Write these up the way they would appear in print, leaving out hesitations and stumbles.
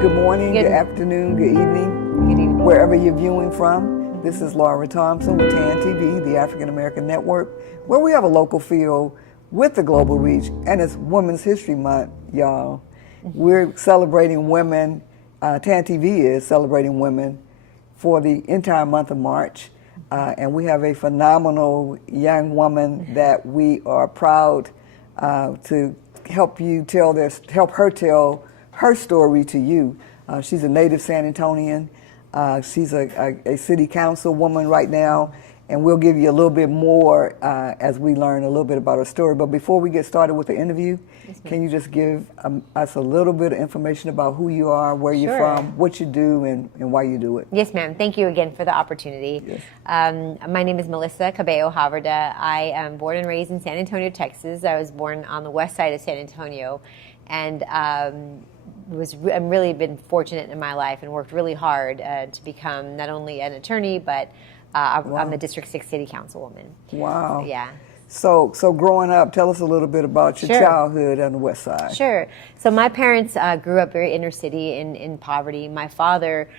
Good morning, good afternoon, good evening, wherever you're viewing from. This is Laura Thompson with TAAN TV, the African American Network, where we have a local feel with the global reach, and it's Women's History Month, y'all. We're celebrating women, TAAN TV is celebrating women for the entire month of March, and we have a phenomenal young woman that we are proud to help her tell her story to you. She's a native San Antonian. She's a city council woman right now, and we'll give you a little bit more as we learn a little bit about her story. But before we get started with the interview, can you just give us a little bit of information about who you are, where you're from, what you do, and why you do it? Yes, ma'am. Thank you again for the opportunity. Yes. My name is Melissa Cabello Havrda. I am born and raised in San Antonio, Texas. I was born on the west side of San Antonio, and I'm really been fortunate in my life and worked really hard to become not only an attorney, but I'm the District 6 City Councilwoman. Wow. Yeah. So growing up, tell us a little bit about your childhood on the west side. Sure. So my parents grew up very inner city in poverty. My father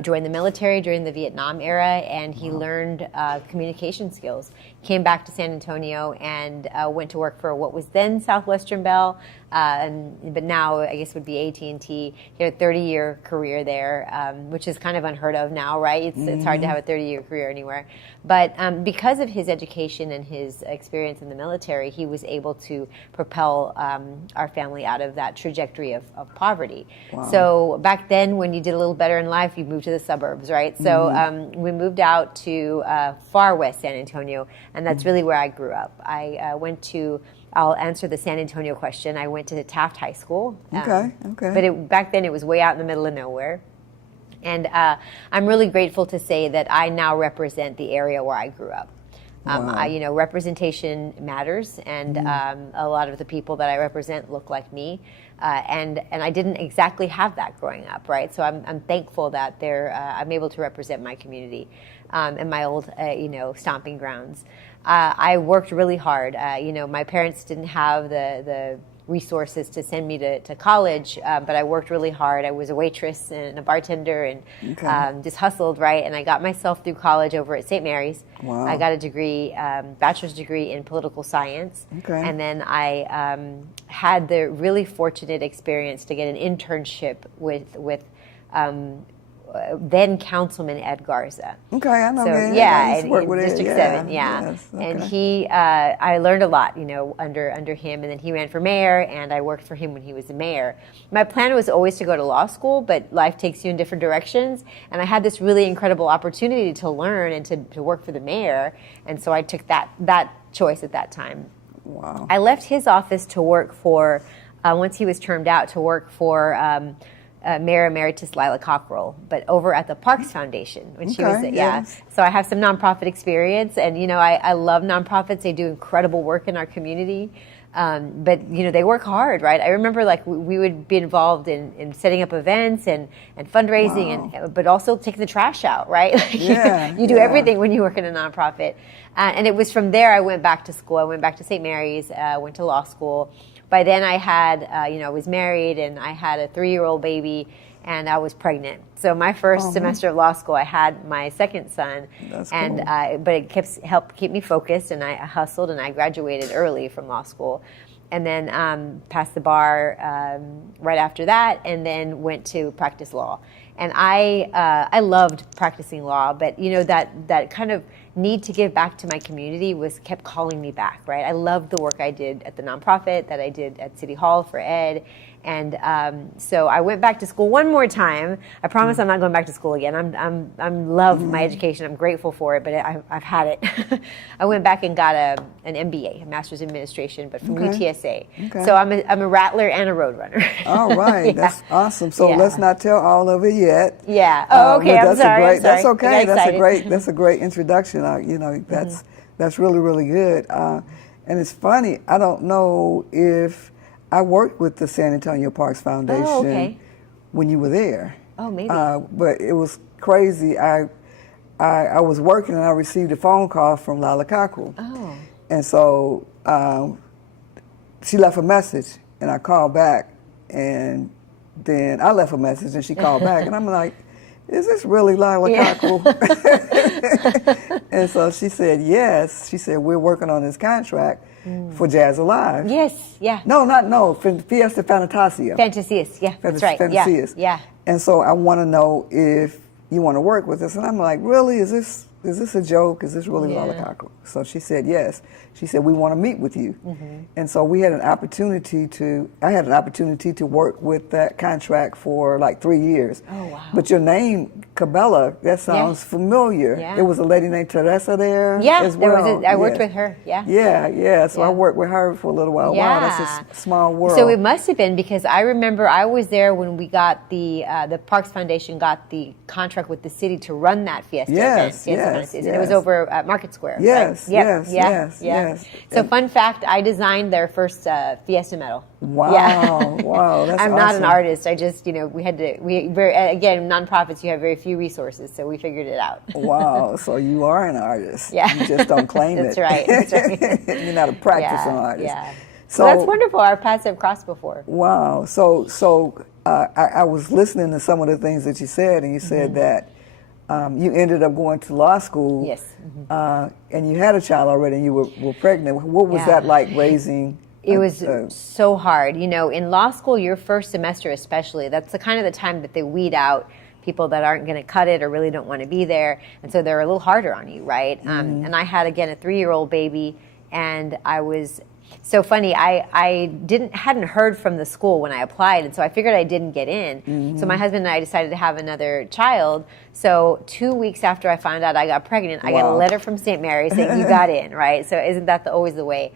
joined the military during the Vietnam era, and he learned communication skills. Came back to San Antonio and went to work for what was then Southwestern Bell, but now I guess would be AT&T. He had a 30-year career there, which is kind of unheard of now, right? It's hard to have a 30-year career anywhere. But because of his education and his experience in the military, he was able to propel our family out of that trajectory of poverty. Wow. So back then, when you did a little better in life, you moved to the suburbs, right? So we moved out to far west San Antonio, and that's really where I grew up. I went to, I'll answer the San Antonio question. I went to Taft High School. Okay. But back then it was way out in the middle of nowhere. And I'm really grateful to say that I now represent the area where I grew up. Wow. Representation matters, and a lot of the people that I represent look like me, and I didn't exactly have that growing up, right? So I'm thankful that I'm able to represent my community and my old, stomping grounds. I worked really hard. My parents didn't have the resources to send me to college, but I worked really hard. I was a waitress and a bartender and just hustled, right? And I got myself through college over at St. Mary's. Wow. I got a degree, bachelor's degree in political science. Okay. And then I had the really fortunate experience to get an internship with then Councilman Ed Garza. Okay, I know him. Yeah, in District 7, yeah. Yes, okay. And I learned a lot, under him, and then he ran for mayor, and I worked for him when he was the mayor. My plan was always to go to law school, but life takes you in different directions, and I had this really incredible opportunity to learn and to work for the mayor, and so I took that choice at that time. Wow. I left his office to work for, once he was termed out, to work for Mayor Emeritus Lila Cockrell, but over at the Parks Foundation when she was, yes. So I have some nonprofit experience, and I love nonprofits. They do incredible work in our community, but they work hard, right? I remember we would be involved in setting up events and fundraising, wow. but also taking the trash out, right? You do everything when you work in a nonprofit, and it was from there I went back to school. I went back to St. Mary's, went to law school. By then I had, I was married and I had a 3-year-old baby and I was pregnant. So my first semester of law school, I had my second son. That's and cool. But it helped keep me focused, and I hustled and I graduated early from law school. And then passed the bar right after that, and then went to practice law. And I loved practicing law, but that kind of need to give back to my community kept calling me back, right? I loved the work I did at the nonprofit, that I did at City Hall for Ed. And so I went back to school one more time. I promise I'm not going back to school again. I'm love my education. I'm grateful for it, but I've had it. I went back and got an MBA, a Master's in Administration, but from UTSA. Okay. So I'm a rattler and a roadrunner. All right, that's awesome. So let's not tell all of it yet. Yeah. Oh, okay. I'm sorry. That's okay. That's a great introduction. That's really, really good. And it's funny. I don't know if I worked with the San Antonio Parks Foundation when you were there. Oh, maybe. But it was crazy. I was working and I received a phone call from Lala Cockrell. Oh. And so she left a message and I called back, and then I left a message and she called back, and I'm like, is this really Lala Cockrell? And so she said, yes. She said, we're working on this contract for Jazz Alive. Yes, yeah. No, Fiesta Fantasia. Fantasias, yeah, that's right. Fantasias. Yeah. And so I want to know if you want to work with us. And I'm like, really? Is this a joke? Is this really Lala Cockrell? So she said, yes. She said, we want to meet with you. And so I had an opportunity to work with that contract for like 3 years. Oh, wow. But your name, Cabello, that sounds familiar. Yeah. It was a lady named Teresa there as there well. was I worked with her, yeah. Yeah. So I worked with her for a little while. Wow, that's a small world. So it must have been, because I remember I was there when we got the Parks Foundation got the contract with the city to run that Fiesta event. And it was over at Market Square. Yes, right? yes. So fun fact, I designed their first Fiesta medal. Wow, wow, that's I'm awesome. not an artist. I just, again, nonprofits, you have very few resources, so we figured it out. Wow, so you are an artist. Yeah. You just don't claim That's it. Right, that's right. You're not a practicing artist. Yeah. So well, that's wonderful. Our paths have crossed before. Wow. So I was listening to some of the things that you said, and you said that you ended up going to law school. Yes. And you had a child already, and you were pregnant. What was that like raising? It was so hard. In law school, your first semester especially, that's the kind of the time that they weed out people that aren't going to cut it or really don't want to be there. And so they're a little harder on you, right? And I had, again, a 3-year-old baby, and I was... So funny, I hadn't heard from the school when I applied, and so I figured I didn't get in. So my husband and I decided to have another child. So 2 weeks after I found out I got pregnant, I got a letter from St. Mary's saying, you got in, right? So isn't that always the way?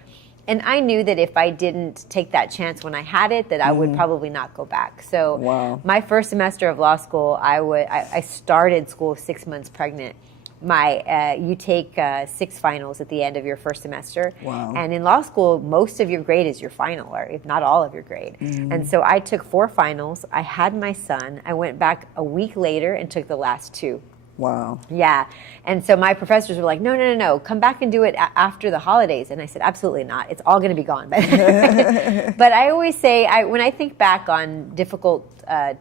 And I knew that if I didn't take that chance when I had it, that I would probably not go back. So my first semester of law school, I started school 6 months pregnant. You take 6 finals at the end of your first semester. Wow. And in law school, most of your grade is your final, or if not all of your grade. And so I took 4 finals. I had my son. I went back a week later and took the last 2. Wow. Yeah. And so my professors were like, no, come back and do it after the holidays. And I said, absolutely not. It's all going to be gone. But I always say, when I think back on difficult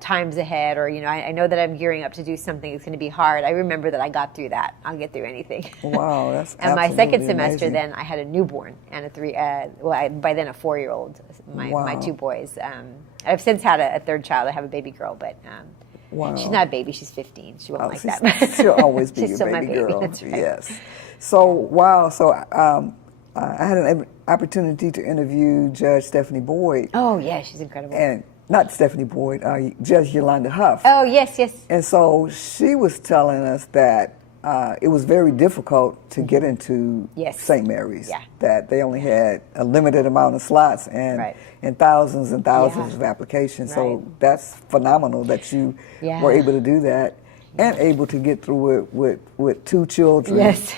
times ahead, or, I know that I'm gearing up to do something that's going to be hard, I remember that I got through that. I'll get through anything. Wow, that's And my second semester, amazing. then I had a newborn and by then a 4-year-old, my 2 boys. I've since had a third child. I have a baby girl, but... Wow. She's not a baby. She's 15. She won't like that. She'll always be She's your still baby my girl. That's right. Yes. So, wow. So I had an opportunity to interview Judge Stephanie Boyd. Oh, yeah. She's incredible. And not Stephanie Boyd, Judge Yolanda Huff. Oh, yes. And so she was telling us that it was very difficult to get into St. Mary's. Yeah. That they only had a limited amount of slots and thousands and thousands of applications. Right. So that's phenomenal that you were able to do that and able to get through it with 2 children. Yes.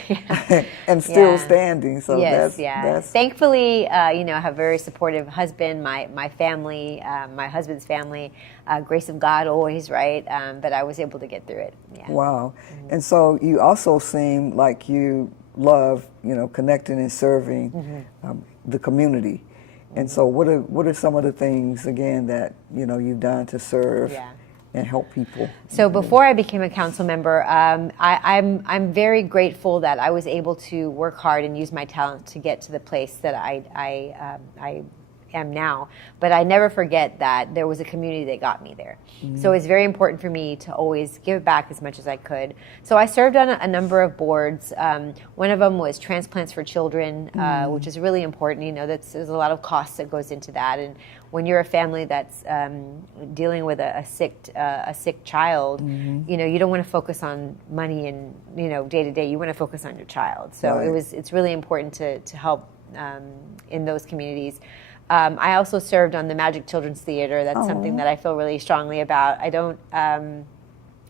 and still standing. So that's thankfully, I have a very supportive husband, my family, my husband's family, grace of God always, right? But I was able to get through it. Yeah. Wow. And so you also seem like you love, connecting and serving the community. And so what are some of the things, again, that, you've done to serve and help people? So before I became a council member, I'm very grateful that I was able to work hard and use my talent to get to the place that I am now. But I never forget that there was a community that got me there. So it's very important for me to always give back as much as I could. So I served on a number of boards. One of them was Transplants for Children, which is really important. There's a lot of costs that goes into that. And when you're a family that's dealing with a sick child, you don't want to focus on money and day to day. You want to focus on your child. So it's really important to help in those communities. I also served on the Magic Children's Theater. That's something that I feel really strongly about. I don't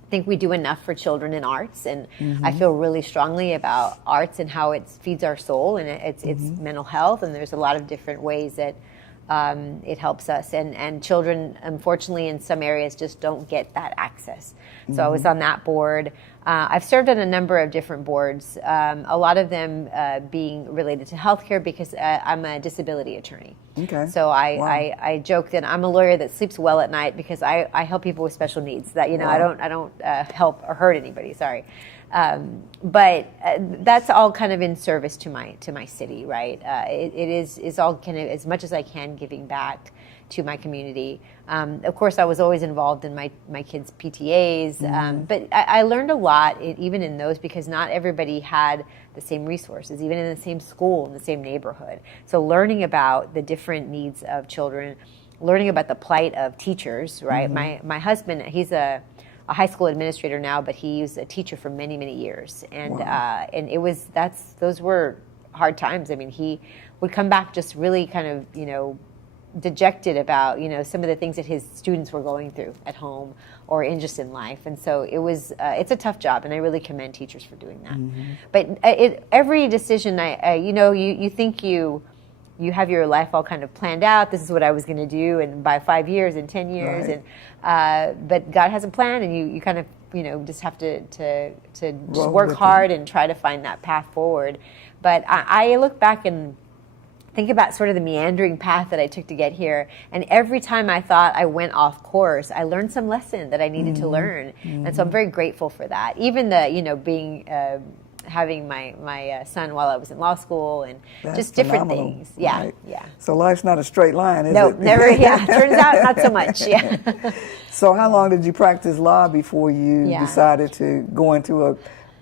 think we do enough for children in arts, and I feel really strongly about arts and how it feeds our soul, and it's mental health, and there's a lot of different ways that it helps us. And children, unfortunately, in some areas just don't get that access. So I was on that board. I've served on a number of different boards, a lot of them being related to healthcare because I'm a disability attorney. Okay. So I joke that I'm a lawyer that sleeps well at night because I help people with special needs. That I don't help or hurt anybody. Sorry. But that's all kind of in service to my city, right? It is all kind of as much as I can giving back to my community. Of course, I was always involved in my kids' PTAs, but I learned a lot even in those because not everybody had the same resources, even in the same school, in the same neighborhood. So learning about the different needs of children, learning about the plight of teachers, right? My husband, he's a high school administrator now, but he was a teacher for many, many years. And and those were hard times. I mean, he would come back just really kind of, dejected about, some of the things that his students were going through at home or just in life. And so it's a tough job, and I really commend teachers for doing that. But every decision, you think you have your life all kind of planned out. This is what I was going to do, and by 5 years and 10 years, right. And but God has a plan, and you kind of just have to just Roll work hard and try to find that path forward. But I look back and think about sort of the meandering path that I took to get here, and every time I thought I went off course, I learned some lesson that I needed to learn, and so I'm very grateful for that. Even the being having my son while I was in law school, and That's just different phenomenal. things. Yeah, Right. yeah. So life's not a straight line, is No, it? never. Yeah, turns out not so much. Yeah. So how long did you practice law before you decided to go into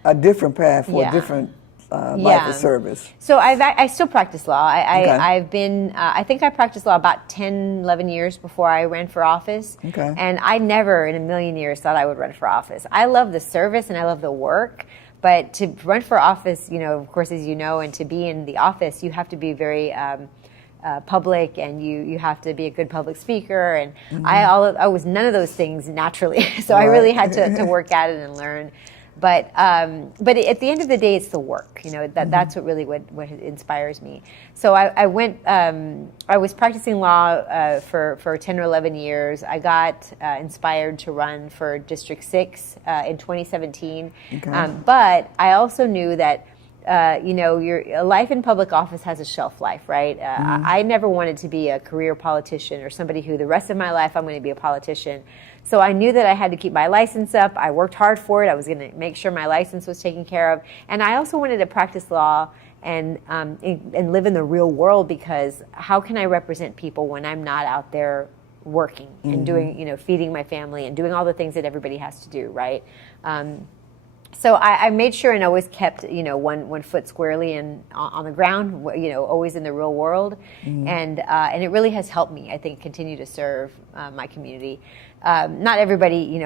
a different path for a different life of service? So I still practice law. Okay. I think I practiced law about 10, 11 years before I ran for office. Okay. And I never in a million years thought I would run for office. I love the service and I love the work, but to run for office, of course, as you know, and to be in the office, you have to be very public, and you have to be a good public speaker. And I was none of those things naturally, so I really had to work at it and learn. But at the end of the day, it's the work. That's what really what inspires me. So I went. I was practicing law for 10 or 11 years. I got inspired to run for District 6 in 2017. Okay. But I also knew that your life in public office has a shelf life, right? I never wanted to be a career politician or somebody who the rest of my life I'm going to be a politician. So I knew that I had to keep my license up. I worked hard for it. I was going to make sure my license was taken care of. And I also wanted to practice law and live in the real world, because how can I represent people when I'm not out there working and doing, feeding my family and doing all the things that everybody has to do, right? So I made sure and always kept, one foot squarely on the ground, always in the real world, and it really has helped me, I think, continue to serve my community. Not everybody,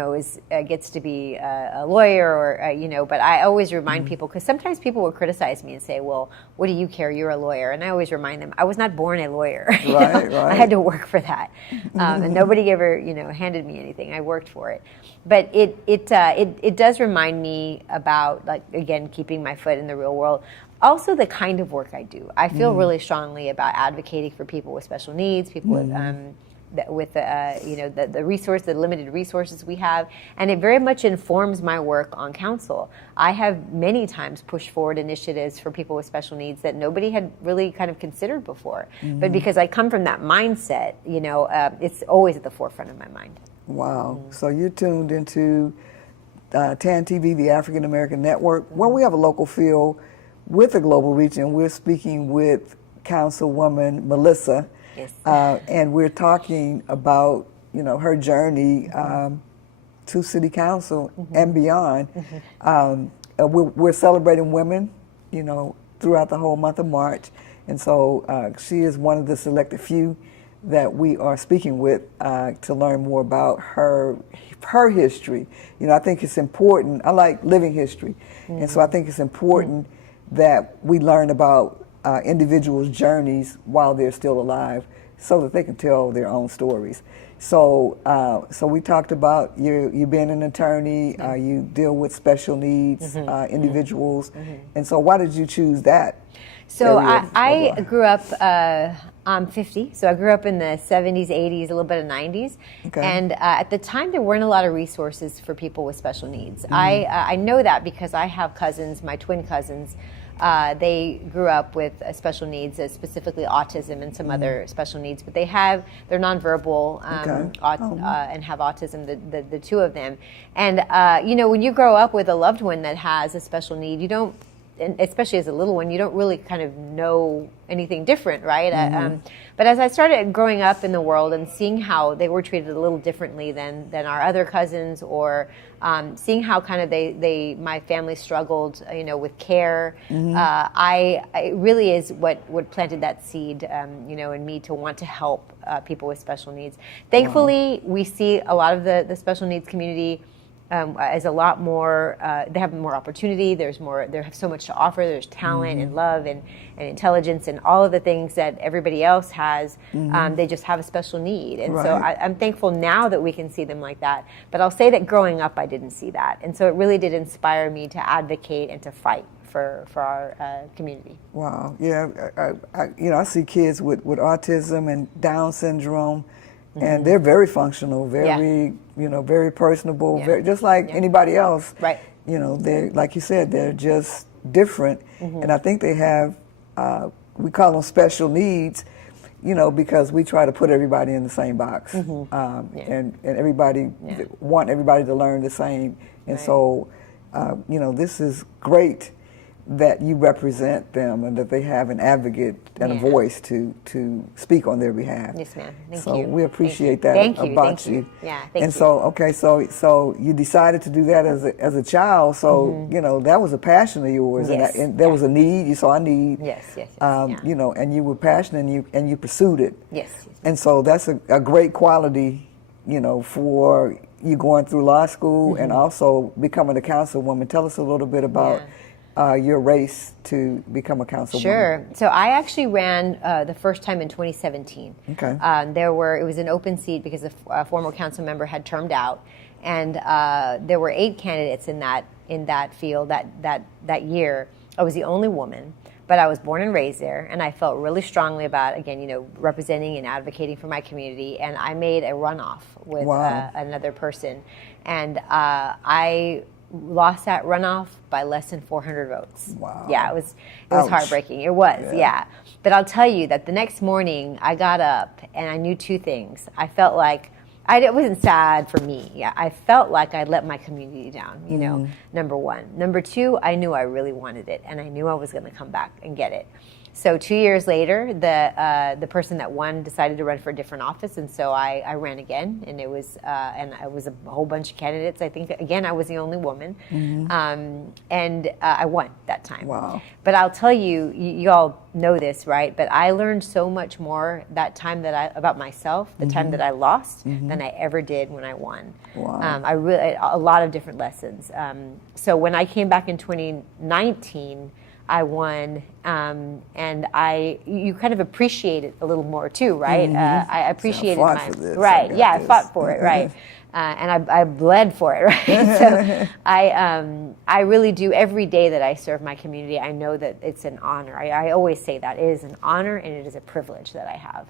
gets to be a lawyer or, but I always remind people, because sometimes people will criticize me and say, well, what do you care? You're a lawyer. And I always remind them, I was not born a lawyer. Right. I had to work for that. And nobody ever, handed me anything. I worked for it. But it does remind me about, like, again, keeping my foot in the real world. Also, the kind of work I do. I feel really strongly about advocating for people with special needs, people with the limited resources we have, and it very much informs my work on council. I have many times pushed forward initiatives for people with special needs that nobody had really kind of considered before. But because I come from that mindset, it's always at the forefront of my mind. Wow. So you're tuned into TAAN TV, the African American Network, where we have a local feel with a global reach, and we're speaking with Councilwoman Melissa. Yes. And we're talking about, her journey to City Council and beyond. We're celebrating women, throughout the whole month of March. And so she is one of the selected few that we are speaking with to learn more about her history. I think it's important. I like living history. And so I think it's important that we learn about individuals' journeys while they're still alive, so that they can tell their own stories. So, so we talked about you being an attorney. You deal with special needs individuals, and so why did you choose that? So I grew up. I'm 50, so I grew up in the 70s, 80s, a little bit of 90s, and at the time there weren't a lot of resources for people with special needs. I know that because I have cousins, my twin cousins. They grew up with special needs, specifically autism and some other special needs, but they're nonverbal and have autism, the two of them. And you know, when you grow up with a loved one that has a special need, you don't, and especially as a little one, you don't really kind of know anything different, right? But as I started growing up in the world and seeing how they were treated a little differently than our other cousins, or seeing how kind of my family struggled, you know, with care, it really is what planted that seed, you know, in me to want to help people with special needs. Thankfully, we see a lot of the special needs community as a lot more, they have more opportunity, they have so much to offer, there's talent and love and intelligence and all of the things that everybody else has, they just have a special need. And so I'm thankful now that we can see them like that. But I'll say that growing up, I didn't see that. And so it really did inspire me to advocate and to fight for our community. Wow, yeah, I see kids with autism and Down syndrome, and they're very functional, very very personable, very, just like anybody else. Right. You know, they're, like you said, they're just different, and I think they have, we call them special needs, you know, because we try to put everybody in the same box, and everybody want everybody to learn the same, and so, you know, this is great that you represent them and that they have an advocate and a voice to speak on their behalf. Yes, ma'am. Thank you. So we appreciate that about you. Yeah, thank you. And so, okay, so you decided to do that as a child. So you know, that was a passion of yours, and there was a need. You saw a need. Yes. You know, and you were passionate, and you pursued it. Yes. And so that's a great quality, you know, for you going through law school and also becoming a councilwoman. Tell us a little bit about your race to become a councilwoman. Sure. So I actually ran the first time in 2017. Okay. It was an open seat because a former council member had termed out, and there were 8 candidates in that field that year. I was the only woman, but I was born and raised there, and I felt really strongly about, again, you know, representing and advocating for my community. And I made a runoff with another person, and I lost that runoff by less than 400 votes. Wow. Yeah, it was heartbreaking. It was, yeah. But I'll tell you that the next morning I got up and I knew 2 things. I felt like, it wasn't sad for me. Yeah, I felt like I'd let my community down, you know, number 1. Number 2, I knew I really wanted it, and I knew I was going to come back and get it. So 2 years later, the person that won decided to run for a different office, and so I ran again, and it was a whole bunch of candidates. I think, again, I was the only woman, and I won that time. Wow! But I'll tell you, you all know this, right? But I learned so much more that time about myself, the time that I lost, than I ever did when I won. Wow! A lot of different lessons. So when I came back in 2019. I won, and you kind of appreciate it a little more too, right? I appreciated I fought for it, right? And I bled for it, right? So I really do. Every day that I serve my community, I know that it's an honor. I always say that. It is an honor and it is a privilege that I have.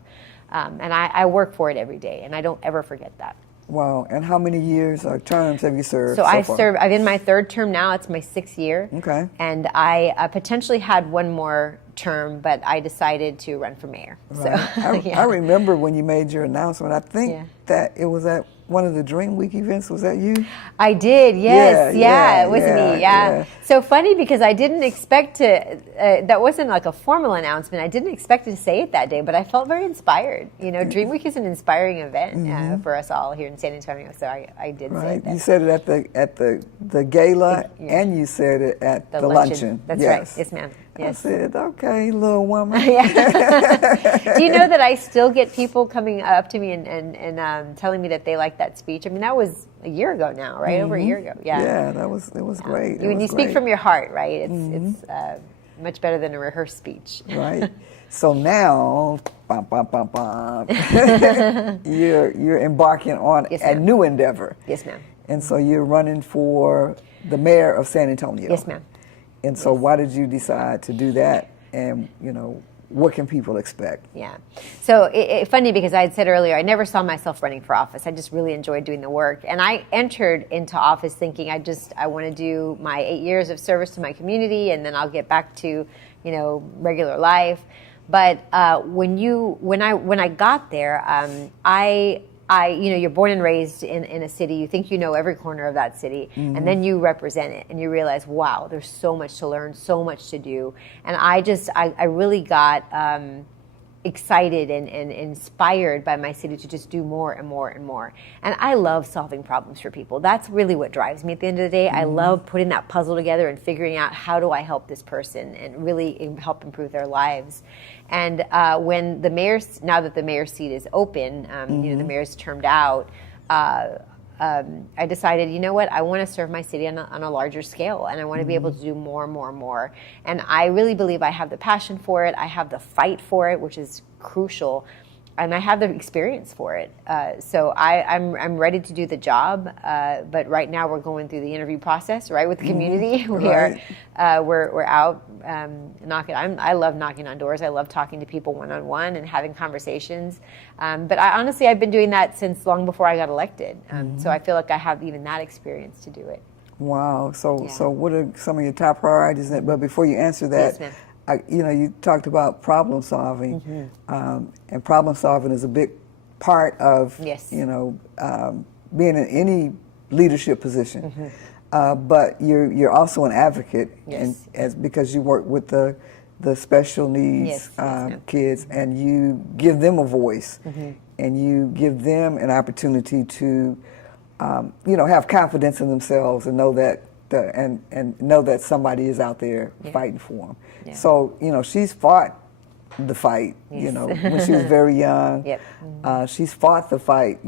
And I work for it every day, and I don't ever forget that. Wow. And how many years or terms have you served? So I'm in my 3rd term now. It's my 6th year. Okay. And I potentially had one more term, but I decided to run for mayor. Right. So I remember when you made your announcement. I think that it was at one of the Dream Week events. Was that you? I did, yes. It was me, yeah. So funny because I didn't expect to, that wasn't like a formal announcement. I didn't expect to say it that day, but I felt very inspired. You know, Dream Week is an inspiring event for us all here in San Antonio, so I did say it. You said it at the gala, and you said it at the luncheon. That's right. Yes, ma'am. Yes. I said, okay, little woman. Do you know that I still get people coming up to me and telling me that they like that speech? I mean, that was a year ago now, right? Over a year ago. Yeah. Yeah, it was great. When you speak from your heart, right? much better than a rehearsed speech. Right. So now, you're embarking on Yes, a ma'am. new endeavor. Yes, ma'am. And so you're running for the mayor of San Antonio. Yes, ma'am. And so why did you decide to do that? And, what can people expect? Yeah. So funny, because I had said earlier, I never saw myself running for office. I just really enjoyed doing the work. And I entered into office thinking I want to do my 8 years of service to my community, and then I'll get back to, regular life. But when I got there, you're born and raised in a city. You think you know every corner of that city, and then you represent it, and you realize, wow, there's so much to learn, so much to do. And I really got excited and inspired by my city to just do more and more and more. And I love solving problems for people. That's really what drives me at the end of the day. I love putting that puzzle together and figuring out, how do I help this person and really help improve their lives. And when now that the mayor's seat is open, the mayor's termed out, I decided, you know what, I want to serve my city on a larger scale, and I want to be able to do more and more and more. And I really believe I have the passion for it. I have the fight for it, which is crucial. And I have the experience for it. So I'm ready to do the job. But right now we're going through the interview process, right, with the community. We're out knocking. I love knocking on doors. I love talking to people one-on-one and having conversations. But I've been doing that since long before I got elected. So I feel like I have even that experience to do it. Wow. So what are some of your top priorities? But before you answer that, Yes, ma'am. You talked about problem solving, and problem solving is a big part of being in any leadership position. But you're also an advocate, because you work with the special needs kids, and you give them a voice, and you give them an opportunity to have confidence in themselves and know that and know that somebody is out there fighting for them. Yeah. So, she's fought the fight, when she was very young. She's fought the fight.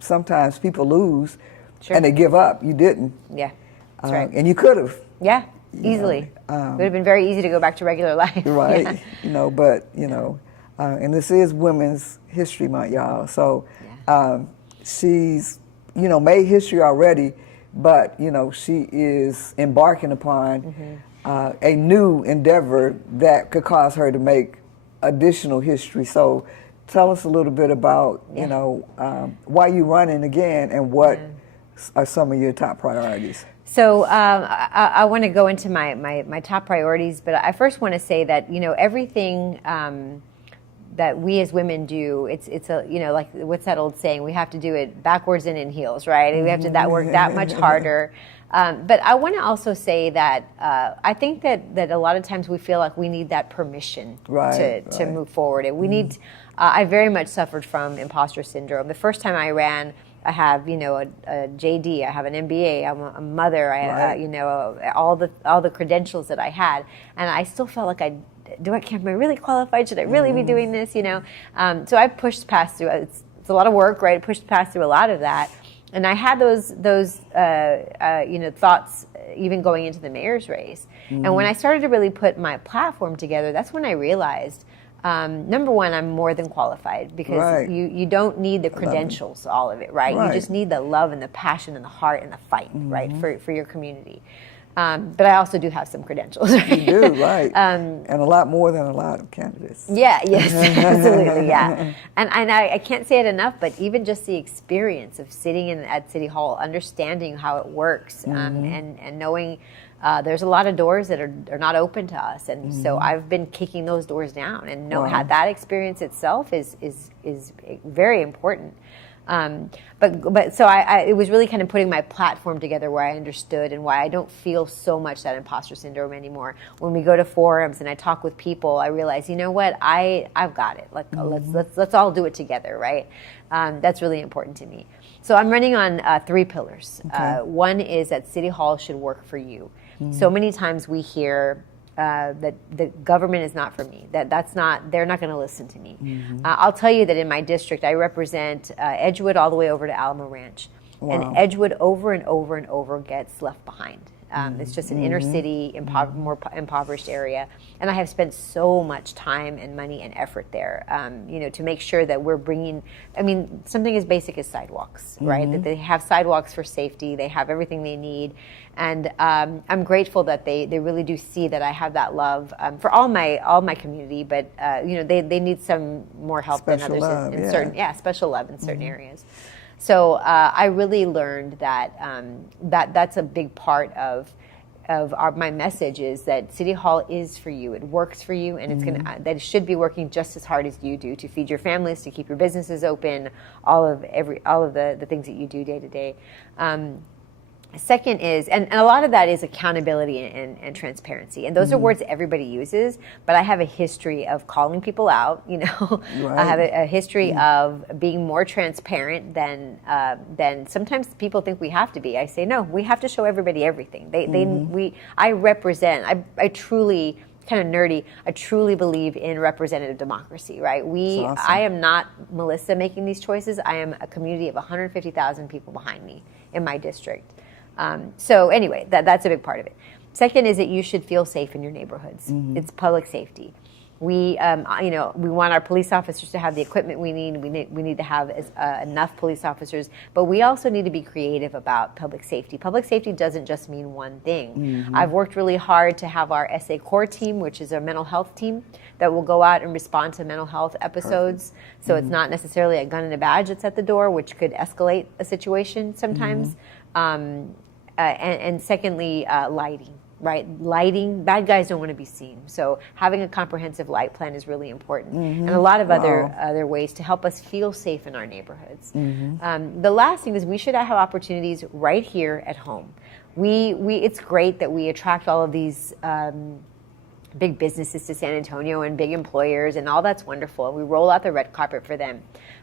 Sometimes people lose and they give up. You didn't. Yeah, that's right. And you could have. Yeah, easily. It would have been very easy to go back to regular life. Right. And this is Women's History Month, y'all. So she's, made history already. But, she is embarking upon a new endeavor that could cause her to make additional history. So tell us a little bit about, why you running again, and what are some of your top priorities? So I want to go into my top priorities, but I first want to say that, everything that we as women do, it's like, what's that old saying? We have to do it backwards and in heels, right? And we have to work that much harder. But I want to also say that I think that a lot of times we feel like we need that permission to move forward. And we need. I very much suffered from imposter syndrome. The first time I ran, I have, a JD, I have an MBA, I'm a mother, all the credentials that I had, and I still felt like am I really qualified? Should I really be doing this? So I pushed past through. It's a lot of work, right? I pushed past through a lot of that, and I had those thoughts even going into the mayor's race. And when I started to really put my platform together, that's when I realized, number one, I'm more than qualified, because you don't need the credentials, all of it, right? You just need the love and the passion and the heart and the fight, right, for your community. But I also do have some credentials. Right? You do, right. And a lot more than a lot of candidates. Yeah, yes, absolutely, yeah. And I can't say it enough, but even just the experience of sitting at City Hall, understanding how it works, and knowing there's a lot of doors that are not open to us. And so I've been kicking those doors down, and how that experience itself is very important. But so it was really kind of putting my platform together where I understood and why I don't feel so much that imposter syndrome anymore. When we go to forums and I talk with people, I realize, you know what, I've got it. Like let's all do it together, right? That's really important to me. So I'm running on 3 pillars. Okay. One is that City Hall should work for you. So many times we hear that the government is not for me. They're not going to listen to me. I'll tell you that in my district, I represent Edgewood all the way over to Alamo Ranch. Wow. And Edgewood over and over and over gets left behind. It's just an inner city, more impoverished area. And I have spent so much time and money and effort there, to make sure that we're bringing, something as basic as sidewalks, right? That they have sidewalks for safety, they have everything they need. And I'm grateful that they really do see that I have that love for all my community, but they need some more help Special than others love, in yeah. certain, special love in certain areas. So I really learned that that's a big part of my message, is that City Hall is for you. It works for you, and it's that it should be working just as hard as you do to feed your families, to keep your businesses open, all of the things that you do day to day. Second is, and a lot of that is accountability and transparency. And those are words everybody uses, but I have a history of calling people out, Right. I have a history of being more transparent than sometimes people think we have to be. I say, no, we have to show everybody everything. I represent, I truly, kind of nerdy, I truly believe in representative democracy, right? Awesome. I am not Melissa making these choices. I am a community of 150,000 people behind me in my district. So anyway, that's a big part of it. Second is that you should feel safe in your neighborhoods. It's public safety. We want our police officers to have the equipment we need. We need to have enough police officers, but we also need to be creative about public safety. Public safety doesn't just mean one thing. I've worked really hard to have our SA Core team, which is a mental health team, that will go out and respond to mental health episodes. So it's not necessarily a gun and a badge that's at the door, which could escalate a situation sometimes. And secondly, lighting, right? Lighting, bad guys don't want to be seen. So having a comprehensive light plan is really important. And a lot of other ways to help us feel safe in our neighborhoods. The last thing is we should have opportunities right here at home. It's great that we attract all of these big businesses to San Antonio and big employers, and all that's wonderful. We roll out the red carpet for them.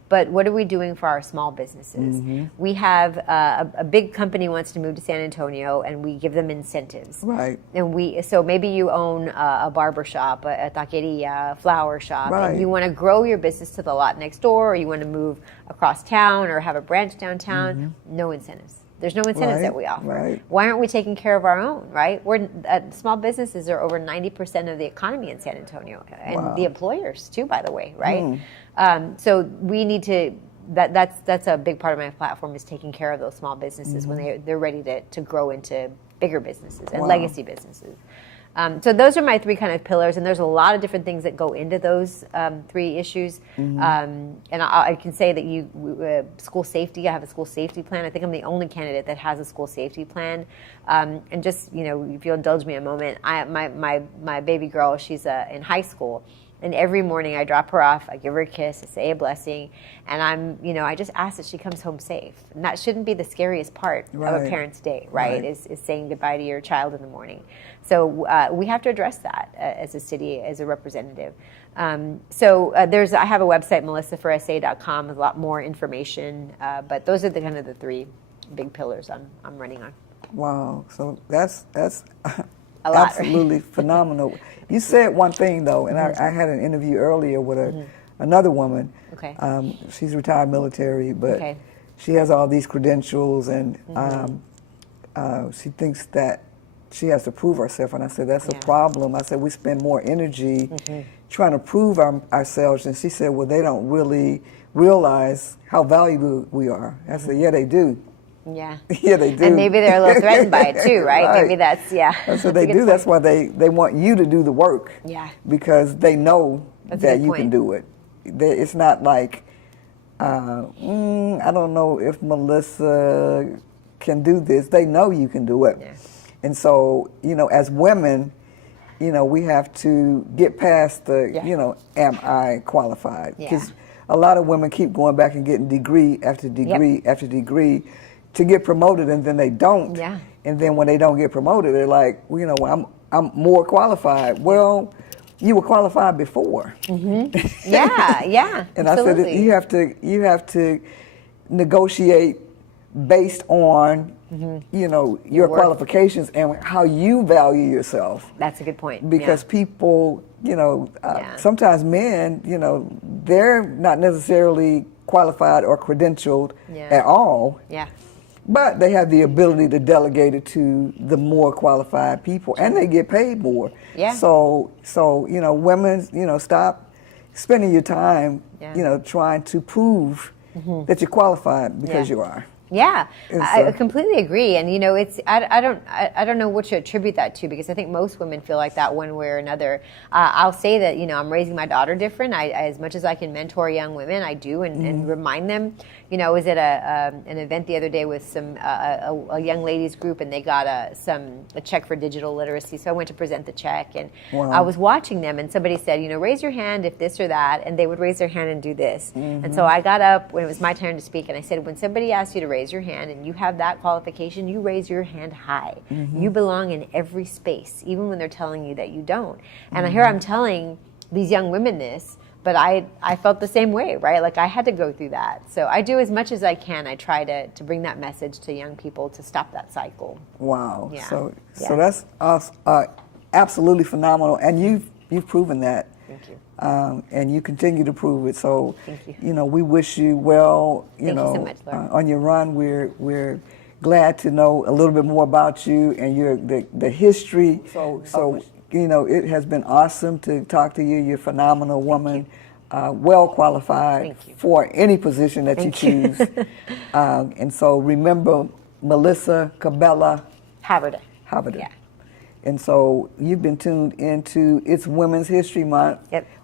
But what are we doing for our small businesses? We have a big company wants to move to San Antonio, and we give them incentives. Right. And so maybe you own a barber shop, a taqueria, a flower shop, Right. and you want to grow your business to the lot next door, or you want to move across town or have a branch downtown. No incentives. There's no incentives that we offer. Right. Why aren't we taking care of our own, right? Small businesses are over 90% of the economy in San Antonio, and the employers too, by the way, right? So we need to, that's a big part of my platform, is taking care of those small businesses when they're ready to grow into bigger businesses and legacy businesses. So those are my three kind of pillars, and there's a lot of different things that go into those three issues. And I can say that school safety, I have a school safety plan. I think I'm the only candidate that has a school safety plan. And just, if you'll indulge me a moment, my baby girl, she's in high school. And every morning I drop her off, I give her a kiss, I say a blessing, and I just ask that she comes home safe. And that shouldn't be the scariest part of a parent's day, right? Is saying goodbye to your child in the morning. So we have to address that as a city, as a representative. I have a website, melissaforsa.com, with a lot more information, but those are the three big pillars I'm running on. Wow, so that's A lot, absolutely phenomenal. You said one thing though, and I had an interview earlier with another woman. Okay. She's retired military, but she has all these credentials, and she thinks that she has to prove herself. And I said, that's a problem. I said, we spend more energy trying to prove ourselves. And she said, well, they don't really realize how valuable we are. I said, yeah, they do. Yeah. Yeah, they do. And maybe they're a little threatened by it too, right? Maybe that's, That's what they do. That's why they want you to do the work. Yeah. Because they know that you can do it. It's not like, I don't know if Melissa can do this. They know you can do it. Yeah. And so, as women, we have to get past the, am I qualified? Because a lot of women keep going back and getting degree after degree after degree to get promoted, and then they don't. Yeah. And then when they don't get promoted, they're like, well, I'm more qualified. Well, you were qualified before. Yeah. And absolutely. I said you have to negotiate based on your qualifications and how you value yourself. That's a good point. Because people, sometimes men, they're not necessarily qualified or credentialed at all. Yeah. But they have the ability to delegate it to the more qualified people, and they get paid more. Yeah. So you know, women, you know, stop spending your time, Yeah. you know, trying to prove that you're qualified because you are. Yeah, I So- completely agree. And you know, it's I don't know what to attribute that to, because I think most women feel like that one way or another. I'll say that, you know, I'm raising my daughter different. I as much as I can mentor young women, I do, and remind them. You know, I was at an event the other day with some a young ladies group, and they got a check for digital literacy. So I went to present the check, and Wow. I was watching them, and somebody said, you know, raise your hand if this or that, and they would raise their hand and do this. And so I got up when it was my turn to speak, and I said, when somebody asks you to raise your hand and you have that qualification, you raise your hand high. You belong in every space, even when they're telling you that you don't. And here I'm telling these young women this, but I felt the same way, right? Like I had to go through that. So I do as much as I can. I try to bring that message to young people to stop that cycle. Wow. Yeah. So Yeah. that's absolutely phenomenal, and you've proven that. Thank you. And you continue to prove it. So, Thank you. know, we wish you well. Thank you so much, Laura. On your run. We're glad to know a little bit more about you and the history. So you know, it has been awesome to talk to you. You're a phenomenal woman, well qualified Thank you. for any position that Thank you choose. And so remember Melissa Cabello Havrda. Havrda. Yeah. And so you've been tuned into It's Women's History Month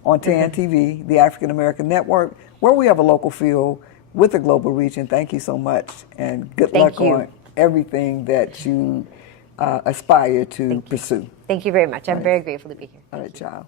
on TAAN TV, the African American Network, where we have a local feel with a global reach. And thank you so much, and good luck on everything that you aspire to pursue. Thank you very much. I'm very grateful to be here. All right, child.